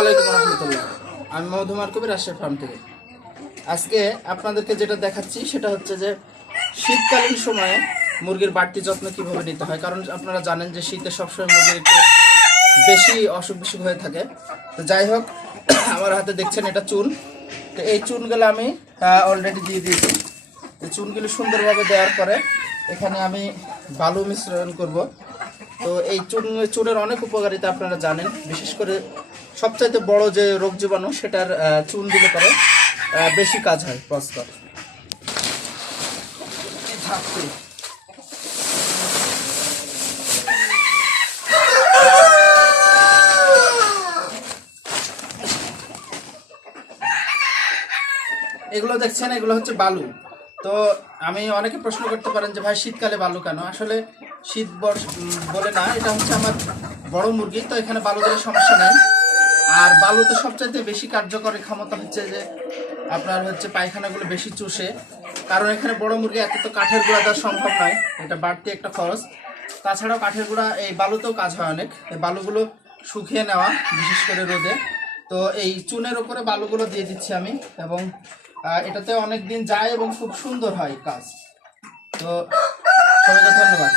আলাইকুম আমি মধুমার কবির ফার্ম থেকে। আজকে আপনাদেরকে যেটা দেখাচ্ছি, সেটা হচ্ছে যে শীতকালীন সময়ে মুরগির বাড়তি যত্ন কীভাবে নিতে হয়? কারণ আপনারা জানেন যে শীতে সবসময় মুরগির একটু বেশি অসুখ বিসুখ হয়ে থাকে। তো যাই হোক, আমার হাতে দেখছেন এটা চুন। তো এই চুনগুলো আমি অলরেডি দিয়ে দিয়েছি। এই চুনগুলো সুন্দরভাবে দেওয়ার পরে এখানে আমি বালু মিশ্রণ করব। তো এই চুন, চুনের অনেক উপকারিতা আপনারা জানেন। বিশেষ করে সবচাইতে বড় যে রোগ জীবাণু, সেটার চুন দিলে পরে বেশি কাজ হয় পস্কর এগুলো দেখছেন, এগুলো হচ্ছে বালু। তো আমি অনেকে প্রশ্ন করতে পারেন যে, ভাই, শীতকালে বালু কেন? আসলে শীত বলে না, এটা হচ্ছে আমার বড় মুরগি, তো এখানে বালু দিলে সমস্যা নেই। আর বালু বালুতে সবচাইতে বেশি কার্যকরী ক্ষমতা হচ্ছে যে আপনার হচ্ছে পায়খানাগুলো বেশি চুষে। কারণ এখানে বড় মুরগি এত তো কাঠের গুঁড়া দেওয়া সম্ভব নয়, এটা বাড়তি একটা খরচ। তাছাড়াও কাঠের গুঁড়া, এই বালুতেও কাজ হয় অনেক। এই বালুগুলো শুকিয়ে নেওয়া, বিশেষ করে রোদে। তো এই চুনের ওপরে বালুগুলো দিয়ে দিচ্ছি আমি, এবং এটাতে অনেক দিন যায় এবং খুব সুন্দর হয় কাজ। তো সবাইকে ধন্যবাদ।